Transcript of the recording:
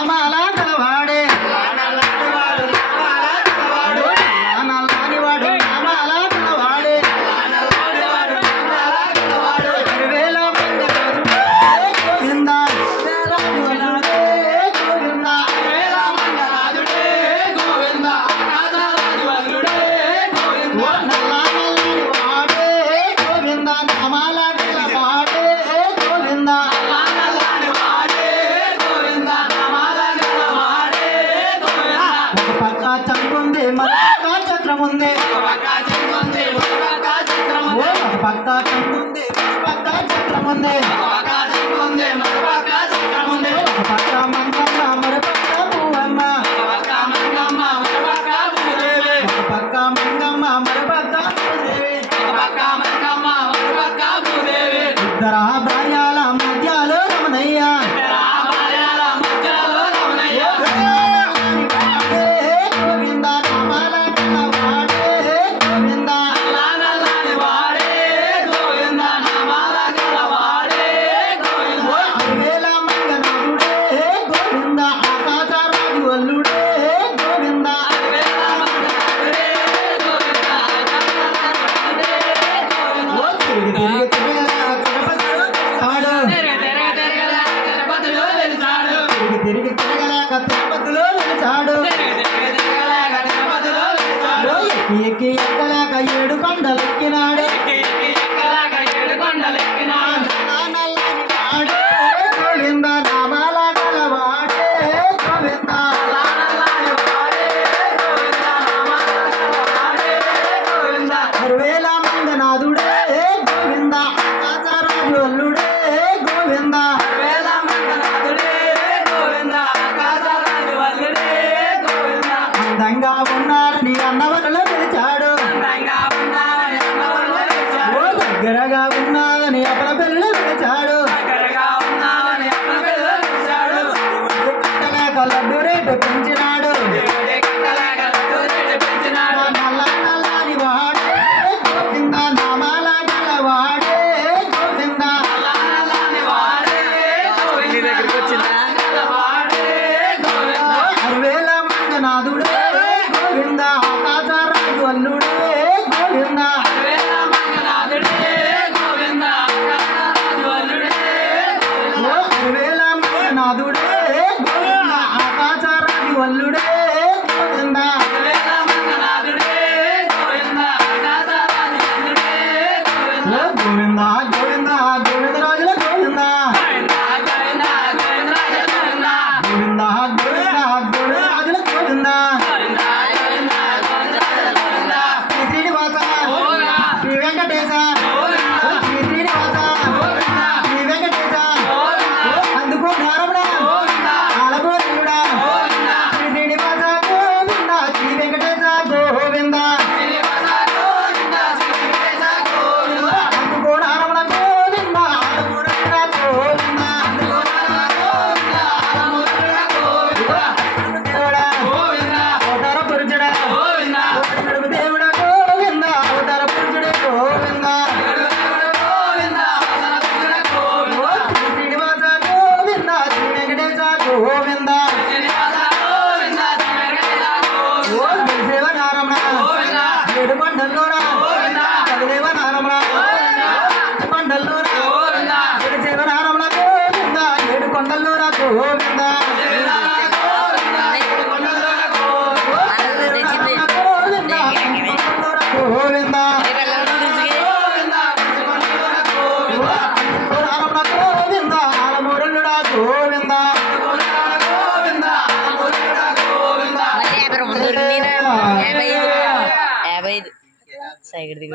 నామాల కలవాడే నల్లాని వాడు నామాల కలవాడే వేల మంది గోవిందా గోవిందా వేల మంది రాజుడే గోవిందా నల్లాని వాడే గోవిందా నామాల కలవాడే గోవిందా చంకుంది మరొక చక్రం ఉంది పక్క చంకుంది మరొక చక్రం ఉంది పక్క మంగమ్మ మరొక పువ్వమ్మ పక్క మంగమ్మ మరొక భూదేవి ఇద్దర భార్యాల మధ్యలో రమణయ్య తిరిగి తిరగలేక తిరుపతిలో నిలిచాడు ఎక్కి ఎక్కలేక 7 కొండలెక్కినాడు గోవిందా నామాల కలవాడే గోవిందా 60,000 మంగనాథుడే గోవిందా ఆకాశరాజు అల్లుడే గోవిందా అందంగా ఉన్నారని అన్నవరలో పిలిచాడు దగ్గరగా ఉన్నారని అప్పల పిల్ల పిలిచాడు కట్టలేక లడ్డు రేటు పెంచినాడు నల్లాని వాడే గోవిందా నామాల గలవాడే గోవిందా 60,000 మంగనాథుడే గోవిందా ఆకాశరాజు అల్లుడే గోవిందా 60,000 మంగనాథుడే గోవిందా ఆకాశరాజు అల్లుడే గోవిందా గోవిందా గోవిందా గోవిందరాజుల గోవిందా గోవిందా గోవిందరాజుల గోవిందా శ్రీనివాస శ్రీ వెంకటేశ శ్రీనివాస శ్రీ వెంకటేశ అందుకు నారమణ ఆలగోరుడా శ్రీనివాస గోవింద శ్రీ వెంకటేశ గోవింద అందుకు నారమణ గోవింద ఆలగోరుడా గోవింద అవతార పురుషుడా దేవుడా గోవింద అవతార పురుషుడే గోవింద శ్రీనివాస గోవింద శ్రీ వెంకటేశ గోవింద శివ నారమణ 7 కొండల్లోరా కదిలేవ నారమణ కొండల్లోరా శివ నారమణ గోవింద 7 కొండల్లోరా గోవింద గోవిందా గోవిందా ఆలమూరుడా గోవిందా సైకిల్ దిగు